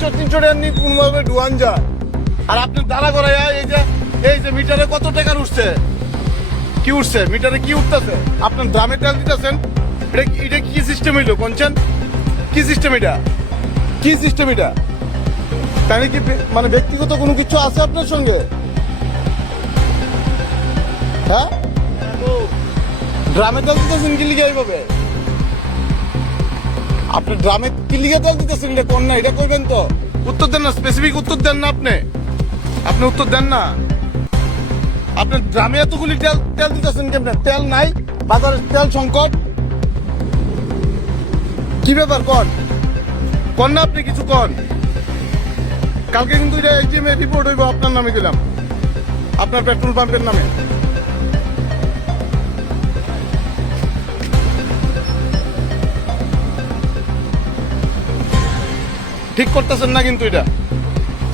200-300 টাকা নিয়ে কোনোভাবে ডুয়ান যায়। আর আপনি দাঁড়া করাইয়া এই যে মিটারে কত টাকার উঠছে, কি উঠছে মিটারে, কি উঠতেছে? আপনার ড্রামে তেল দিতেছেন, এটা কি সিস্টেম হইলো কোনছেন? কি সিস্টেম এটা? কি সিস্টেম এটা? তাই কি মানে ব্যক্তিগত কোনো কিছু আছে আপনার সঙ্গে? হ্যাঁ, ড্রামে তেল দিতেছেন কি লিগে এইভাবে? আপনি ড্রামে কি লিগে তেল দিতেছেন এটা কোন না, এটা কইবেন তো, উত্তর দেন না, স্পেসিফিক উত্তর দেন না। আপনি উত্তর দেন না। আপনার ড্রামে এতগুলি তেল দিতেছেন কেমনে? তেল নাই, বাজারে তেল সংকট, কি ব্যাপার? কন না আপনি কিছু কন। কালকে কিন্তু এটা এসডিএম এর রিপোর্ট হইব আপনার নামে, দিলাম আপনার পেট্রোল পাম্পের নামে। ঠিক করতেছেন না কিন্তু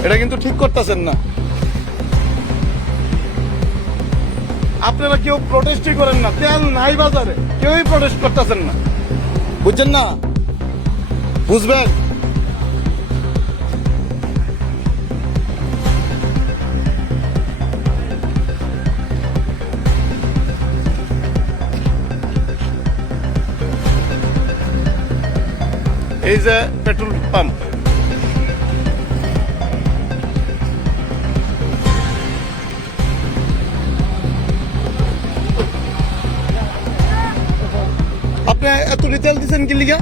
এটা কিন্তু ঠিক করতেছেন না। আপনারা কেউ প্রোটেস্টই করেন না, তেল নাই বাজারে, কেউই প্রোটেস্ট করতেছেন না, বুঝছেন না? বুঝবেন। এই যে পেট্রোল পাম্প, আপনি এত তেল দিচ্ছেন কি লিগা?